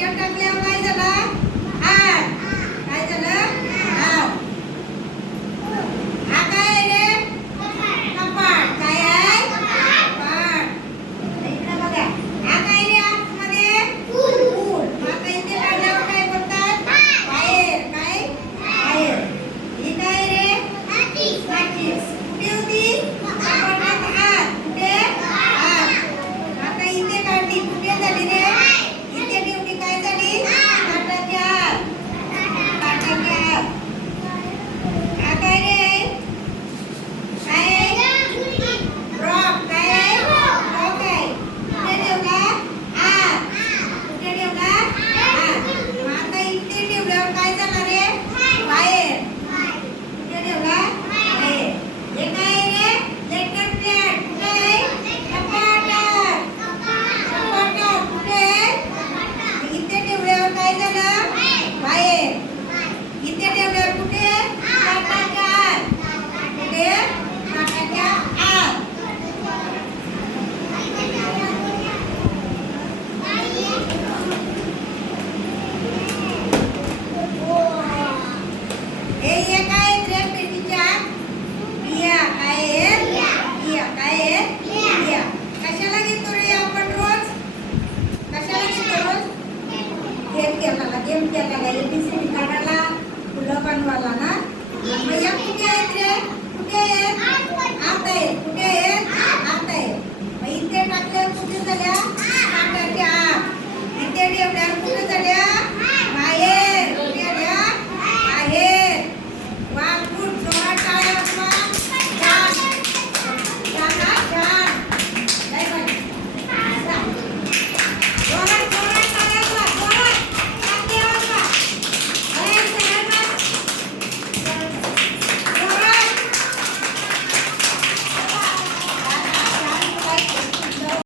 याच्यात टाकल्यावर काय झालं? आठ. काय झालं? आठ. हा काय आहे रे? कपाट. काय आहे? कपाट. इकडे बघा. हा काय रे आतमध्ये? फूल. आता इथे काढल्यावर काय बोलतात? बाहेर. काय? बाहेर. ही काय रे? माचीस. कुठे होती? कपाटात आत. कुठे? आत. आता इथे काढली. कुठे झाली रे? इथे ठेवली. काय झाली? ताटाच्या आत. ताटाच्या आत. हा काय रे? काय आहे? फ्रॉक. काय आहे? फ्रॉक आहे. कुठे ठेवला? आत. कुठे ठेवला? आत. मग आता इथे ठेवल्यावर काय झालं रे? बाहेर. कुठे ठेवला? बाहेर. हे काय आहे रे? Letter pad. कुठे आहे? कपाटात. कपाटात. कुठे आहे? इथे ठेवल्यावर काय झालं? बाहेर. इथे ठेवल्यावर कुठे? ताटाच्या आत. कुठे? ताटाच्या आत. हे काय आहेत रे पेटीच्या आत? बिया. काय आहेत? बिया. काय आहेत? बिया. कशाला घेतो रे आपण रोज? कशाला घेतो रोज? गेम खेळायला. गेम खेळायला. ABCD काढायला. फुलं बनवायला ना. मग या कुठे आहेत रे? कुठे आहेत? आत आहेत. कुठे आहेत? आत आहेत. मग इथे टाकल्यावर कुठे झाल्या? ताटाच्या आत.